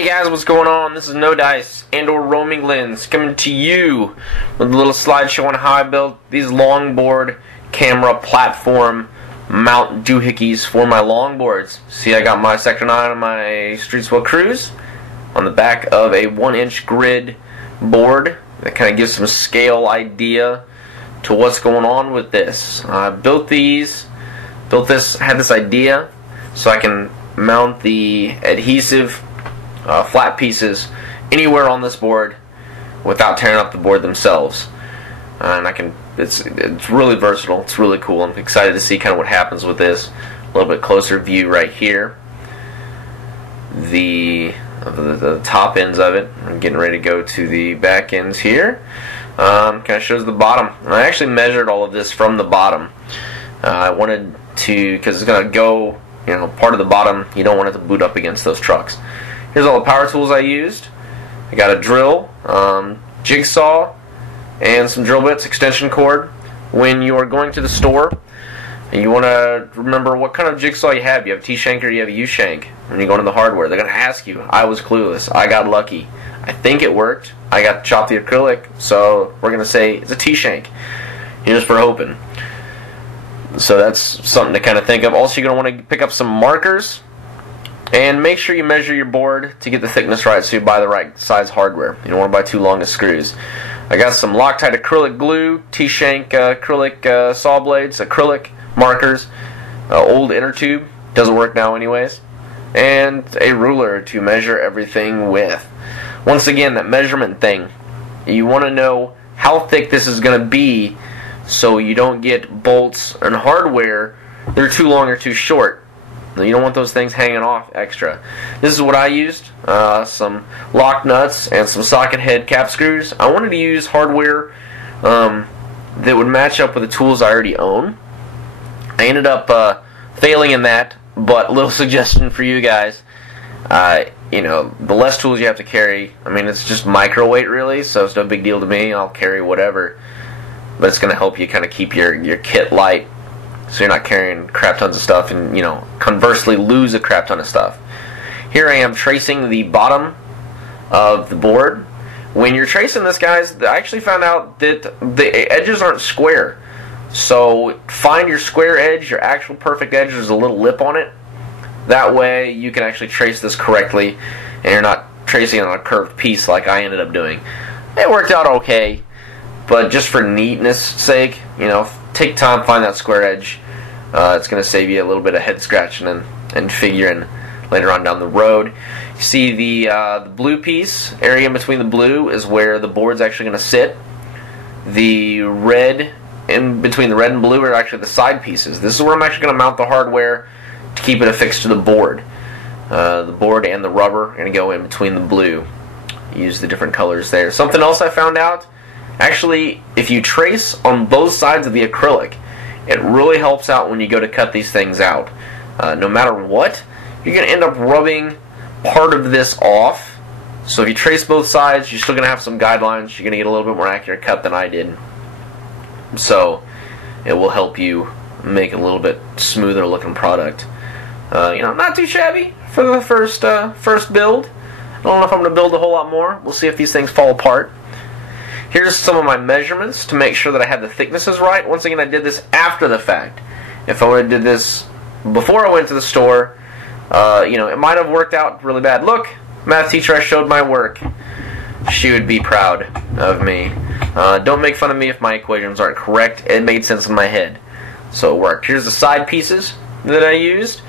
Hey guys, what's going on? This is No Dice and or Roaming Lens coming to you with a little slideshow on how I built these longboard camera platform mount doohickeys for my longboards. See, I got my Sector 9 on my Streetswell Cruise on the back of a 1-inch grid board that kind of gives some scale idea to what's going on with this. I had this idea so I can mount the adhesive flat pieces anywhere on this board without tearing up the board themselves. And it's really versatile. It's really cool. I'm excited to see kind of what happens with this. A little bit closer view right here. The top ends of it. I'm getting ready to go to the back ends here. Kind of shows the bottom. And I actually measured all of this from the bottom. I wanted to, because it's going to go, part of the bottom, you don't want it to boot up against those trucks. Here's all the power tools I used. I got a drill, jigsaw, and some drill bits, extension cord. When you are going to the store, and you want to remember what kind of jigsaw you have. You have a T-shank or you have a U-shank. When you go into the hardware, they're going to ask you. I was clueless. I got lucky. I think it worked. I got to chop the acrylic, so we're going to say it's a T-shank. Here's for hoping. So that's something to kind of think of. Also, you're going to want to pick up some markers. And make sure you measure your board to get the thickness right so you buy the right size hardware. You don't want to buy too long of screws. I got some Loctite acrylic glue, T-shank acrylic saw blades, acrylic markers, old inner tube, doesn't work now anyways, and a ruler to measure everything with. Once again, that measurement thing, you want to know how thick this is going to be so you don't get bolts and hardware that are too long or too short. You don't want those things hanging off extra. This is what I used, some lock nuts and some socket head cap screws. I wanted to use hardware that would match up with the tools I already own. I ended up failing in that, but a little suggestion for you guys. The less tools you have to carry, it's just microweight really, so it's no big deal to me. I'll carry whatever, but it's going to help you kind of keep your kit light, so you're not carrying crap tons of stuff and, conversely lose a crap ton of stuff. Here I am tracing the bottom of the board. When you're tracing this, guys, I actually found out that the edges aren't square. So find your square edge, your actual perfect edge. There's a little lip on it. That way you can actually trace this correctly and you're not tracing on a curved piece like I ended up doing. It worked out okay, but just for neatness sake, take time, find that square edge. It's going to save you a little bit of head scratching and figuring later on down the road. You see the blue piece, area in between the blue is where the board's actually going to sit. The red, in between the red and blue, are actually the side pieces. This is where I'm actually going to mount the hardware to keep it affixed to the board. The board and the rubber are going to go in between the blue. Use the different colors there. Something else I found out, actually, if you trace on both sides of the acrylic, it really helps out when you go to cut these things out. No matter what, you're going to end up rubbing part of this off. So if you trace both sides, you're still going to have some guidelines. You're going to get a little bit more accurate cut than I did. So it will help you make a little bit smoother looking product. Not too shabby for the first build. I don't know if I'm going to build a whole lot more. We'll see if these things fall apart. Here's some of my measurements to make sure that I have the thicknesses right. Once again, I did this after the fact. If I would have did this before I went to the store, it might have worked out really bad. Look, math teacher, I showed my work. She would be proud of me. Don't make fun of me if my equations aren't correct. It made sense in my head, so it worked. Here's the side pieces that I used.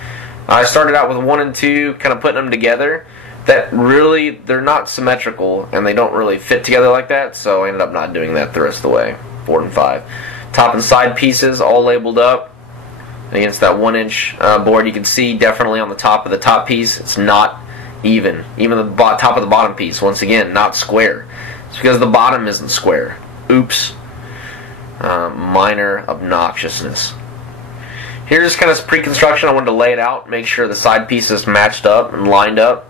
I started out with 1 and 2, kind of putting them together. That really, they're not symmetrical and they don't really fit together like that, so I ended up not doing that the rest of the way. 4 and 5. Top and side pieces all labeled up against that 1-inch board. You can see definitely on the top of the top piece it's not even. Even the top of the bottom piece, once again, not square. It's because the bottom isn't square. Oops. Minor obnoxiousness. Here's kind of pre-construction. I wanted to lay it out, make sure the side pieces matched up and lined up.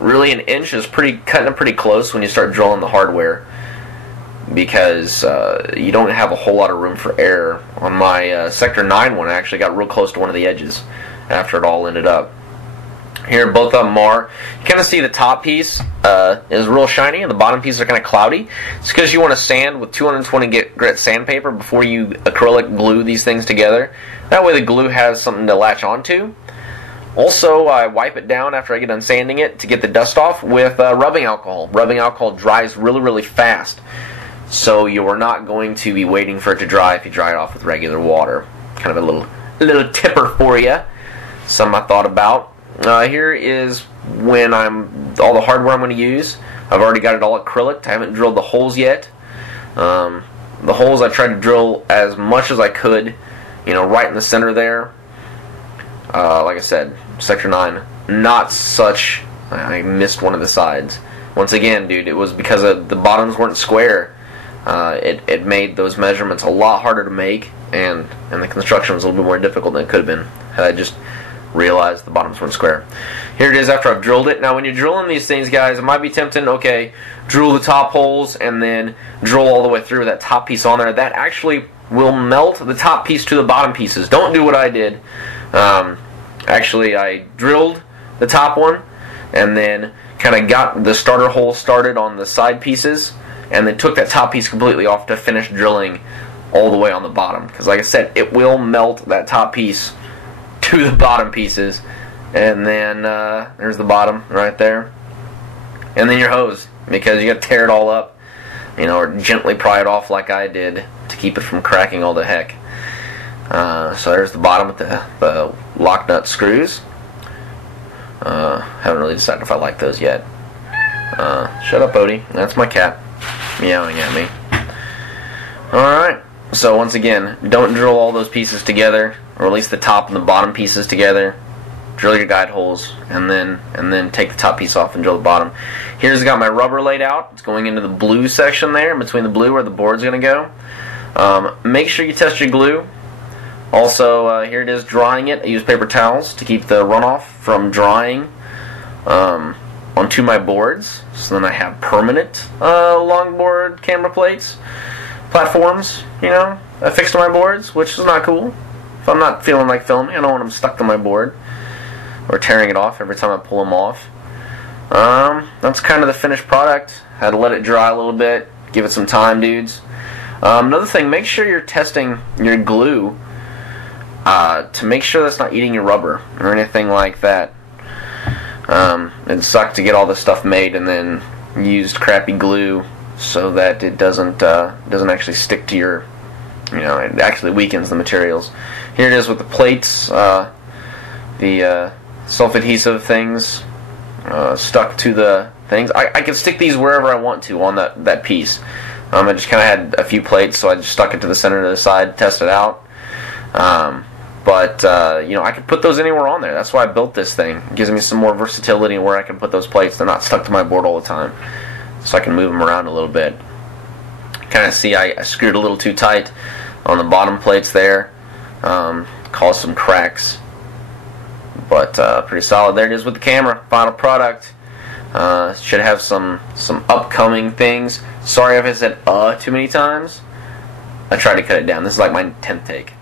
Really, an inch is cutting it pretty close when you start drilling the hardware, because you don't have a whole lot of room for error. On my Sector 9 one, I actually got real close to one of the edges after it all ended up. Here, both of them are. You kind of see the top piece is real shiny, and the bottom piece are kind of cloudy. It's because you want to sand with 220 grit sandpaper before you acrylic glue these things together. That way the glue has something to latch onto. Also, I wipe it down after I get done sanding it to get the dust off with rubbing alcohol. Rubbing alcohol dries really, really fast, so you are not going to be waiting for it to dry if you dry it off with regular water. Kind of a little tipper for you. Something I thought about. Here is when all the hardware I'm going to use. I've already got it all acrylic. I haven't drilled the holes yet. The holes I tried to drill as much as I could, right in the center there. Like I said, sector 9, not such. I missed one of the sides. Once again, dude, it was because the bottoms weren't square. It made those measurements a lot harder to make, and the construction was a little bit more difficult than it could have been had I just realized the bottoms weren't square. Here it is after I've drilled it. Now when you're drilling these things, guys, it might be tempting, okay, drill the top holes and then drill all the way through that top piece on there. That actually will melt the top piece to the bottom pieces. Don't do what I did. Actually, I drilled the top one and then kind of got the starter hole started on the side pieces and then took that top piece completely off to finish drilling all the way on the bottom. Because like I said, it will melt that top piece to the bottom pieces, and then there's the bottom right there, and then your hose, because you got to tear it all up, or gently pry it off like I did to keep it from cracking all the heck. So there's the bottom with the lock nut screws. Haven't really decided if I like those yet. Shut up, Odie. That's my cat meowing at me. Alright, so once again, don't drill all those pieces together, or at least the top and the bottom pieces together. Drill your guide holes, and then take the top piece off and drill the bottom. Here's got my rubber laid out. It's going into the blue section there, in between the blue where the board's going to go. Make sure you test your glue. Also, here it is drying it. I use paper towels to keep the runoff from drying onto my boards. So then I have permanent LongBoard camera platforms, affixed to my boards, which is not cool. If I'm not feeling like filming, I don't want them stuck to my board or tearing it off every time I pull them off. That's kind of the finished product. Had to let it dry a little bit, give it some time, dudes. Another thing, make sure you're testing your glue to make sure that's not eating your rubber or anything like that. It sucked to get all this stuff made and then used crappy glue so that it doesn't actually stick to your, it actually weakens the materials. Here it is with the plates, the self-adhesive things stuck to the things. I can stick these wherever I want to on that piece. I just kind of had a few plates, so I just stuck it to the center to the side, test it out. But I can put those anywhere on there. That's why I built this thing. It gives me some more versatility where I can put those plates. They're not stuck to my board all the time, so I can move them around a little bit. Kind of see I screwed a little too tight on the bottom plates there. Caused some cracks, but pretty solid. There it is with the camera. Final product. Should have some upcoming things. Sorry if I said too many times. I tried to cut it down. This is like my 10th take.